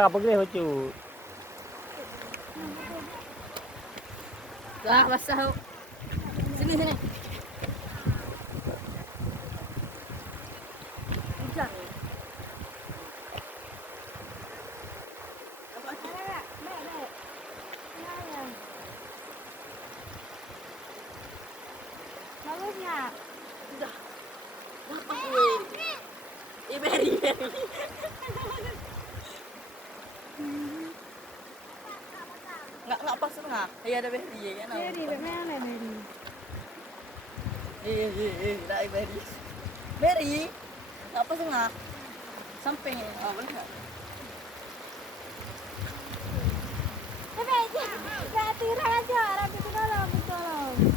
kapag gede hucu. Wah, basah. Sini sini. Hujan. Bagusnya. Udah. Beri. Enggak pas enggak? Iya ada beri ya kan? Beri, mana beri? Dah beri. Beri. Enggak pas enggak? Sampai boleh enggak? Beri, tira aja, rapi tolong.